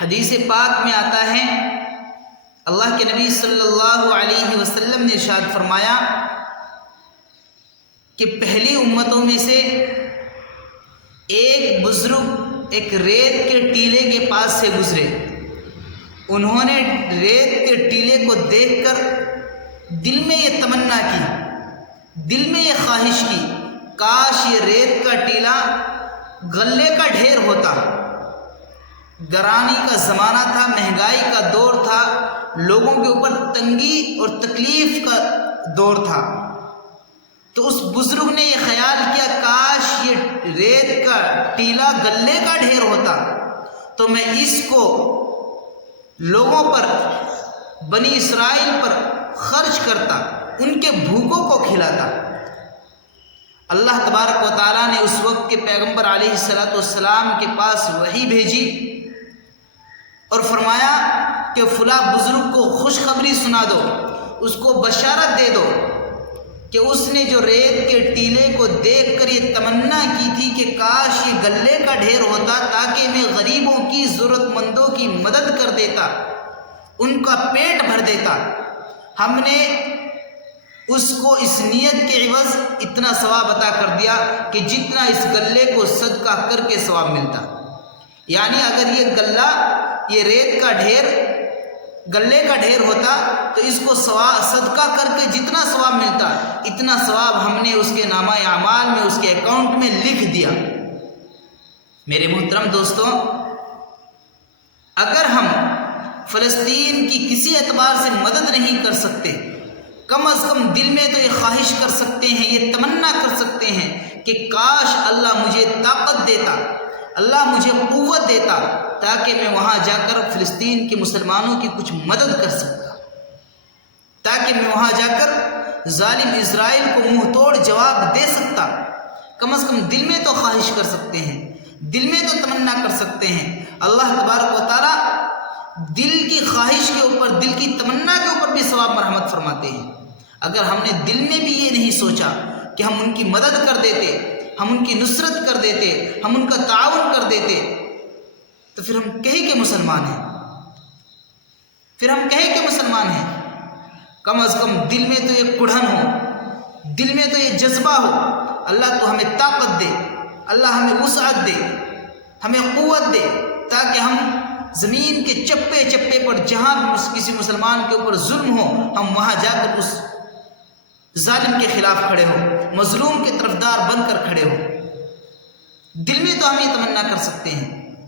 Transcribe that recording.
حدیث پاک میں آتا ہے، اللہ کے نبی صلی اللہ علیہ وسلم نے ارشاد فرمایا کہ پہلی امتوں میں سے ایک بزرگ ایک ریت کے ٹیلے کے پاس سے گزرے۔ انہوں نے ریت کے ٹیلے کو دیکھ کر دل میں یہ تمنا کی، دل میں یہ خواہش کی، کاش یہ ریت کا ٹیلا غلے کا ڈھیر ہوتا۔ گرانی کا زمانہ تھا، مہنگائی کا دور تھا، لوگوں کے اوپر تنگی اور تکلیف کا دور تھا۔ تو اس بزرگ نے یہ خیال کیا، کاش یہ ریت کا ٹیلا غلے کا ڈھیر ہوتا تو میں اس کو لوگوں پر، بنی اسرائیل پر خرچ کرتا، ان کے بھوکوں کو کھلاتا۔ اللہ تبارک و تعالیٰ نے اس وقت کے پیغمبر علیہ السلام کے پاس وحی بھیجی اور فرمایا کہ فلاں بزرگ کو خوشخبری سنا دو، اس کو بشارت دے دو کہ اس نے جو ریت کے ٹیلے کو دیکھ کر یہ تمنا کی تھی کہ کاش یہ غلے کا ڈھیر ہوتا تاکہ میں غریبوں کی، ضرورت مندوں کی مدد کر دیتا، ان کا پیٹ بھر دیتا، ہم نے اس کو اس نیت کے عوض اتنا ثواب عطا کر دیا کہ جتنا اس غلے کو صدقہ کر کے ثواب ملتا۔ یعنی اگر یہ غلہ، یہ ریت کا ڈھیر غلے کا ڈھیر ہوتا تو اس کو صدقہ کر کے جتنا ثواب ملتا، اتنا ثواب ہم نے اس کے نامہ اعمال میں، اس کے اکاؤنٹ میں لکھ دیا۔ میرے محترم دوستوں، اگر ہم فلسطین کی کسی اعتبار سے مدد نہیں کر سکتے، کم از کم دل میں تو یہ خواہش کر سکتے ہیں، یہ تمنا کر سکتے ہیں کہ کاش اللہ مجھے طاقت دیتا، اللہ مجھے قوت دیتا تاکہ میں وہاں جا کر فلسطین کے مسلمانوں کی کچھ مدد کر سکتا، تاکہ میں وہاں جا کر ظالم اسرائیل کو منہ توڑ جواب دے سکتا۔ کم از کم دل میں تو خواہش کر سکتے ہیں، دل میں تو تمنا کر سکتے ہیں۔ اللہ تبارک و تعالیٰ دل کی خواہش کے اوپر، دل کی تمنا کے اوپر بھی ثواب مرحمت فرماتے ہیں۔ اگر ہم نے دل میں بھی یہ نہیں سوچا کہ ہم ان کی مدد کر دیتے، ہم ان کی نصرت کر دیتے، ہم ان کا تعاون کر دیتے، تو پھر ہم کہیں کہ مسلمان ہیں، پھر ہم کہیں کہ مسلمان ہیں۔ کم از کم دل میں تو یہ کڑھن ہو، دل میں تو یہ جذبہ ہو، اللہ تو ہمیں طاقت دے، اللہ ہمیں وسعت دے، ہمیں قوت دے، تاکہ ہم زمین کے چپے چپے پر جہاں بھی کسی مسلمان کے اوپر ظلم ہو، ہم وہاں جا کر اس ظالم کے خلاف کھڑے ہو، مظلوم کے طرفدار بن کر کھڑے ہو۔ دل میں تو ہم یہ تمنا کر سکتے ہیں،